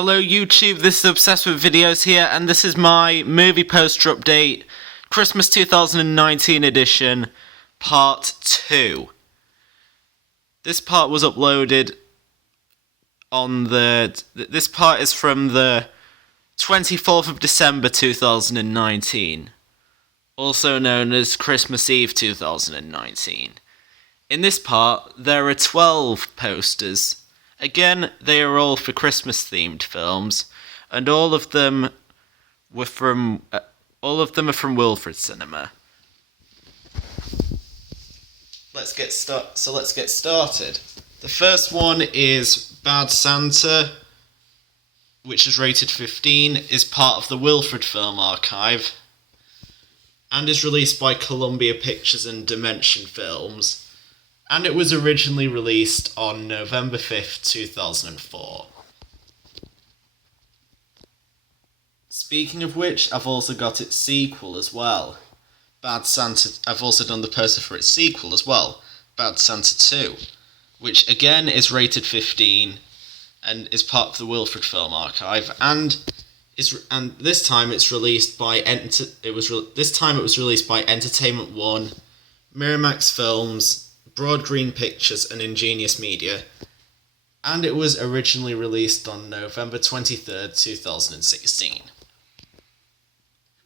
Hello YouTube, this is Obsessed with Videos here, and this is my movie poster update, Christmas 2019 edition, part 2. This part was uploaded on this part is from the 24th of December 2019, also known as Christmas Eve 2019. In this part, there are 12 posters. Again, they are all for Christmas-themed films, and all of them are from Wilfrid Cinema. Let's get started. The first one is Bad Santa, which is rated 15, is part of the Wilfrid Film Archive, and is released by Columbia Pictures and Dimension Films. And it was originally released on November 5th, 2004. Speaking of which, I've also got its sequel as well. Bad Santa, I've also done the poster for its sequel as well, Bad Santa 2, which again is rated 15 and is part of the Wilfrid Film Archive, and this time it's released by it was released by Entertainment One, Miramax Films, Broad Green Pictures and Ingenious Media, and it was originally released on November 23rd, 2016.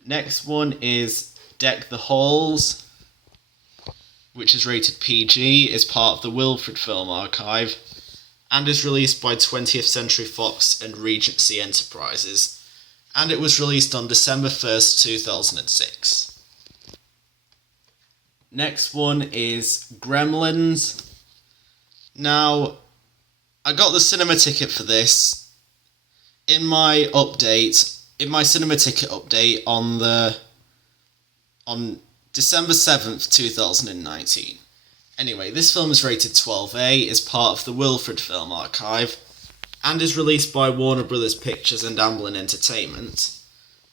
Next one is Deck the Halls, which is rated PG, is part of the Wilfrid Film Archive, and is released by 20th Century Fox and Regency Enterprises, and it was released on December 1st, 2006. Next one is Gremlins. Now, I got the cinema ticket for this in my cinema ticket update on December 7th, 2019. Anyway, this film is rated 12A, is part of the Wilfrid Film Archive, and is released by Warner Brothers Pictures and Amblin Entertainment,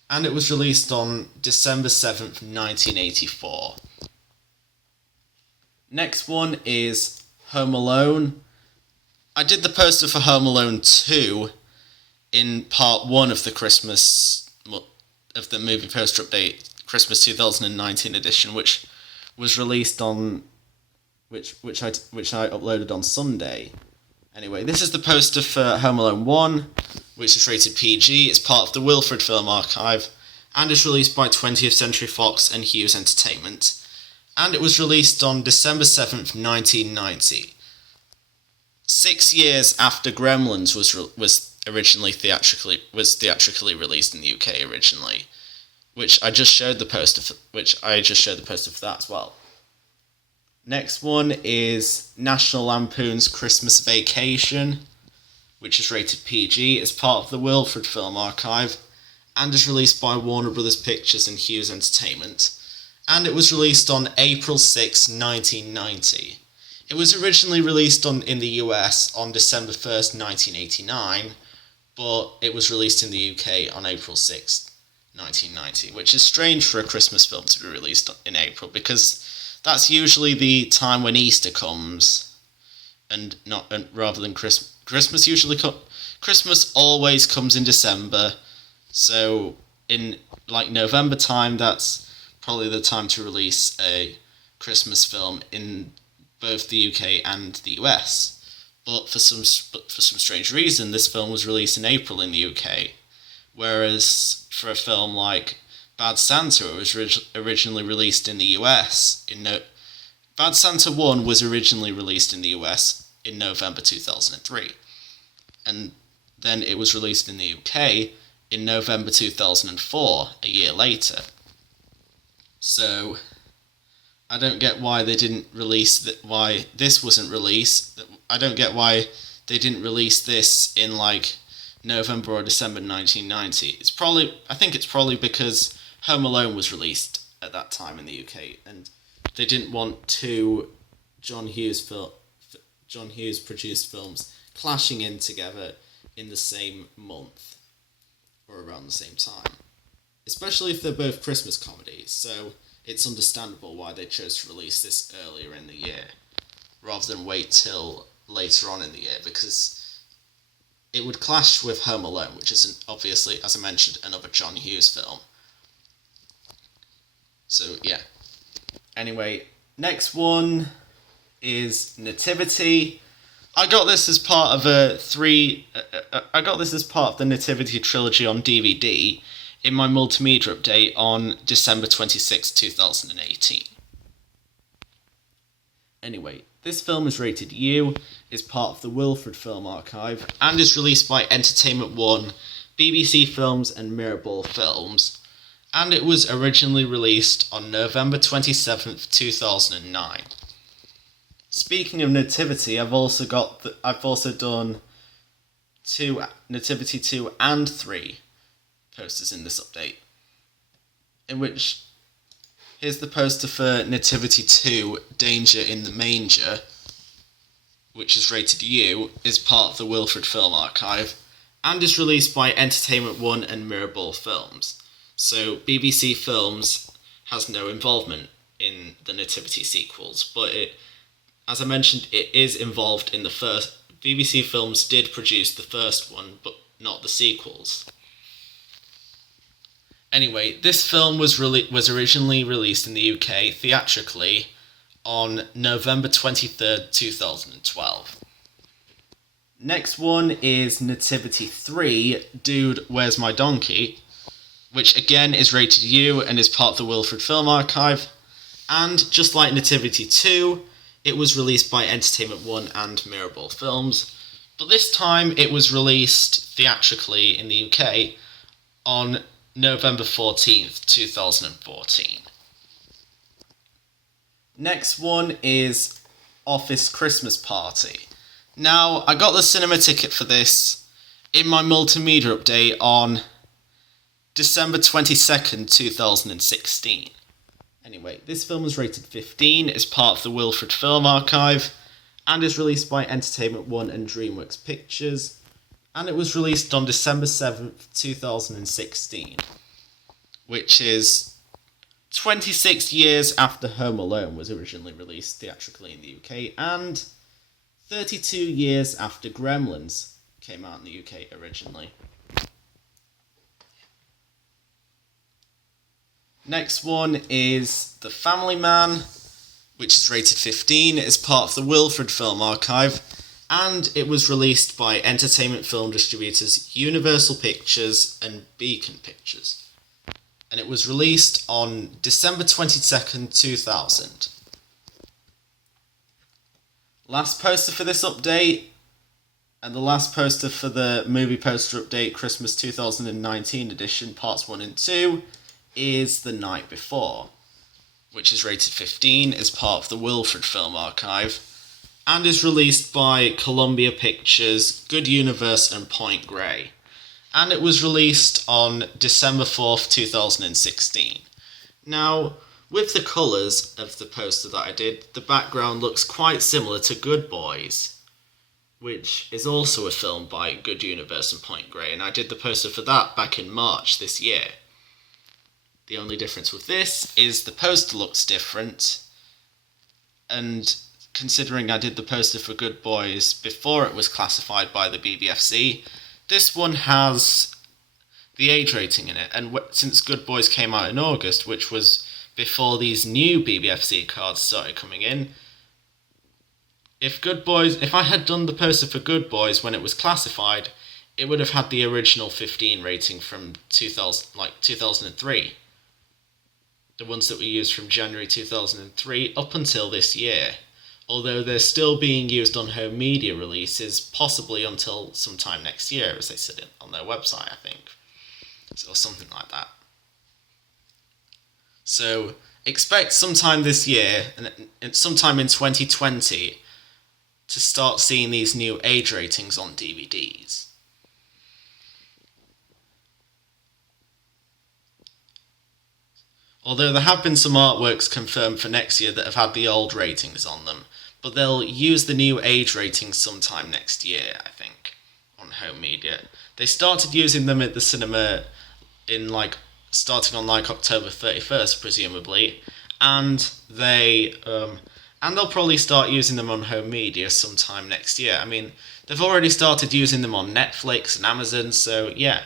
and it was released on December 7th, 1984. Next one is Home Alone. I did the poster for Home Alone 2 in part 1 of the movie poster update, Christmas 2019 edition, which was released on which I uploaded on Sunday. Anyway, this is the poster for Home Alone 1, which is rated PG. It's part of the Wilfrid Film Archive and is released by 20th Century Fox and Hughes Entertainment. And it was released on December 7th, 1990. 6 years after Gremlins was theatrically released in the UK originally, which I just showed the poster for that as well. Next one is National Lampoons Christmas Vacation, which is rated PG. It's part of the Wilfrid Film Archive and is released by Warner Brothers Pictures and Hughes Entertainment. And it was released on April 6, 1990. It was originally released in the US on December 1st, 1989, but it was released in the UK on April 6, 1990, which is strange for a Christmas film to be released in April, because that's usually the time when Easter comes, rather than Christmas. Christmas always comes in December, so in November time, that's probably the time to release a Christmas film in both the UK and the US. But for some strange reason, this film was released in April in the UK, whereas for a film like Bad Santa, it was originally released in the US. Bad Santa 1 was originally released in the US in November 2003, and then it was released in the UK in November 2004, a year later. So, I don't get why they didn't release why this wasn't released. I don't get why they didn't release this in November or December 1990. I think it's probably because Home Alone was released at that time in the UK, and they didn't want two John Hughes produced films clashing in together in the same month or around the same time. Especially if they're both Christmas comedies, so it's understandable why they chose to release this earlier in the year, rather than wait till later on in the year, because it would clash with Home Alone, which is obviously, as I mentioned, another John Hughes film. So yeah. Anyway, next one is Nativity. I got this as part of I got this as part of the Nativity trilogy on DVD in my multimedia update on December 26, 2018. Anyway, this film is rated U, is part of the Wilfrid Film Archive, and is released by Entertainment One, BBC Films and Mirrorball Films, and it was originally released on November 27th, 2009. Speaking of Nativity, I've also done Nativity 2 and 3 posters in this update, in which here's the poster for Nativity 2, Danger in the Manger, which is rated U, is part of the Wilfrid Film Archive, and is released by Entertainment One and Mirrorball Films. So BBC Films has no involvement in the Nativity sequels, but as I mentioned, it is involved in the first. BBC Films did produce the first one, but not the sequels. Anyway, this film was originally released in the UK theatrically on November 23rd, 2012. Next one is Nativity 3, Dude, Where's My Donkey?, which again is rated U and is part of the Wilfrid Film Archive. And just like Nativity 2, it was released by Entertainment One and Mirrorball Films, but this time it was released theatrically in the UK on November 14th, 2014. Next one is Office Christmas Party. Now, I got the cinema ticket for this in my multimedia update on December 22nd, 2016. Anyway, this film is rated 15, is part of the Wilfrid Film Archive, and is released by Entertainment One and DreamWorks Pictures, and it was released on December 7th, 2016, which is 26 years after Home Alone was originally released theatrically in the UK, and 32 years after Gremlins came out in the UK originally. Next one is The Family Man, which is rated 15. It is part of the Wilfrid Film Archive, and it was released by entertainment film distributors Universal Pictures and Beacon Pictures. And it was released on December 22nd, 2000. Last poster for this update, and the last poster for the movie poster update Christmas 2019 edition, parts 1 and 2, is The Night Before, which is rated 15, is part of the Wilfrid Film Archive, and is released by Columbia Pictures, Good Universe and Point Grey. And it was released on December 4th, 2016. Now, with the colours of the poster that I did, the background looks quite similar to Good Boys, which is also a film by Good Universe and Point Grey, and I did the poster for that back in March this year. The only difference with this is the poster looks different, and considering I did the poster for Good Boys before it was classified by the BBFC, this one has the age rating in it, and since Good Boys came out in August, which was before these new BBFC cards started coming in, if I had done the poster for Good Boys when it was classified, it would have had the original 15 rating from 2003. The ones that we used from January 2003 up until this year, although they're still being used on home media releases, possibly until sometime next year, as they said on their website, I think, or something like that. So expect sometime this year, and sometime in 2020, to start seeing these new age ratings on DVDs. Although there have been some artworks confirmed for next year that have had the old ratings on them, but they'll use the new age ratings sometime next year, I think, on home media. They started using them at the cinema starting on October 31st, presumably, and they And they'll probably start using them on home media sometime next year. I mean, they've already started using them on Netflix and Amazon, so yeah.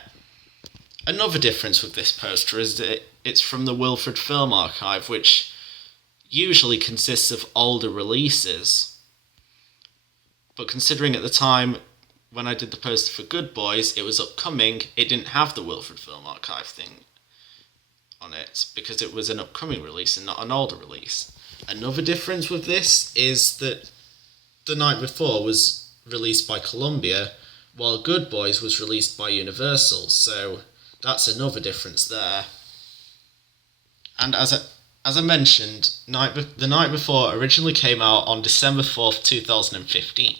Another difference with this poster is that it's from the Wilfrid Film Archive, which usually consists of older releases. But considering at the time when I did the poster for Good Boys, it was upcoming, it didn't have the Wilfrid Film Archive thing on it, because it was an upcoming release and not an older release. Another difference with this is that The Night Before was released by Columbia, while Good Boys was released by Universal, so that's another difference there. And as I mentioned, The Night Before originally came out on December 4th, 2015.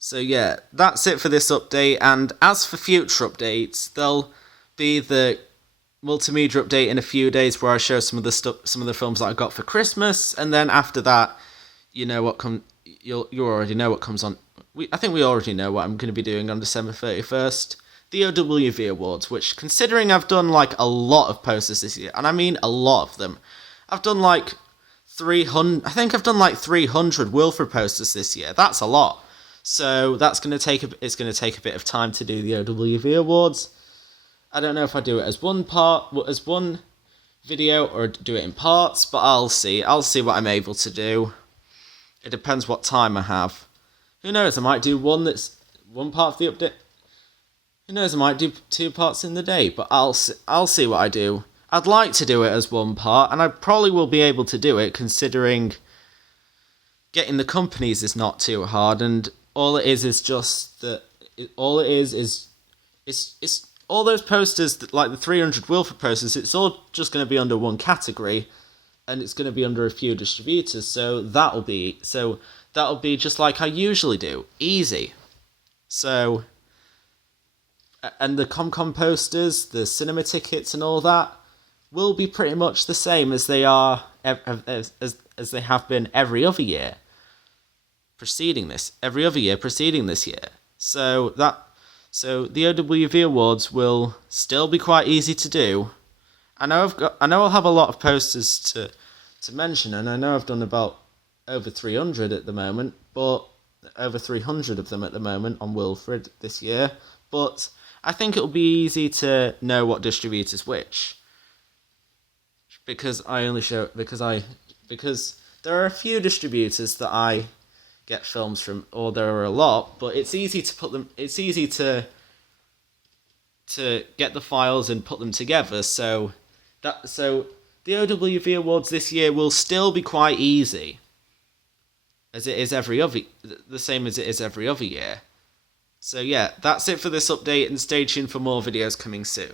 So yeah, that's it for this update, and as for future updates, there'll be the multimedia update in a few days where I show some of the films that I got for Christmas, and then after that, you already know what comes on. I think we already know what I'm going to be doing on December 31st, the OWV Awards, which, considering I've done like a lot of posters this year, and I mean a lot of them, I've done like 300. I think I've done like 300 Wilfrid posters this year. That's a lot. So it's going to take a bit of time to do the OWV Awards. I don't know if I do it as one video or do it in parts, but I'll see. I'll see what I'm able to do. It depends what time I have. Who knows? I might do one part of the update. Who knows? I might do 2 parts in the day, but I'll see what I do. I'd like to do it as one part, and I probably will be able to do it, considering getting the companies is not too hard, and all it is just that all those posters, like the 300 Wilfrid posters, it's all just going to be under one category, and it's going to be under a few distributors. So that'll be just like I usually do, easy. So, and the ComCom posters, the cinema tickets, and all that will be pretty much the same as they are as they have been every other year preceding this year. So the OWV Awards will still be quite easy to do. I know I'll have a lot of posters to mention, and I know I've done about over 300 at the moment, but over 300 of them at the moment on Wilfrid this year. But I think it'll be easy to know what distributors which, because there are a few distributors that I get films from, or there are a lot, but it's easy to get the files and put them together. So the OWV Awards this year will still be quite easy, as it is the same as it is every other year. So yeah, that's it for this update, and stay tuned for more videos coming soon.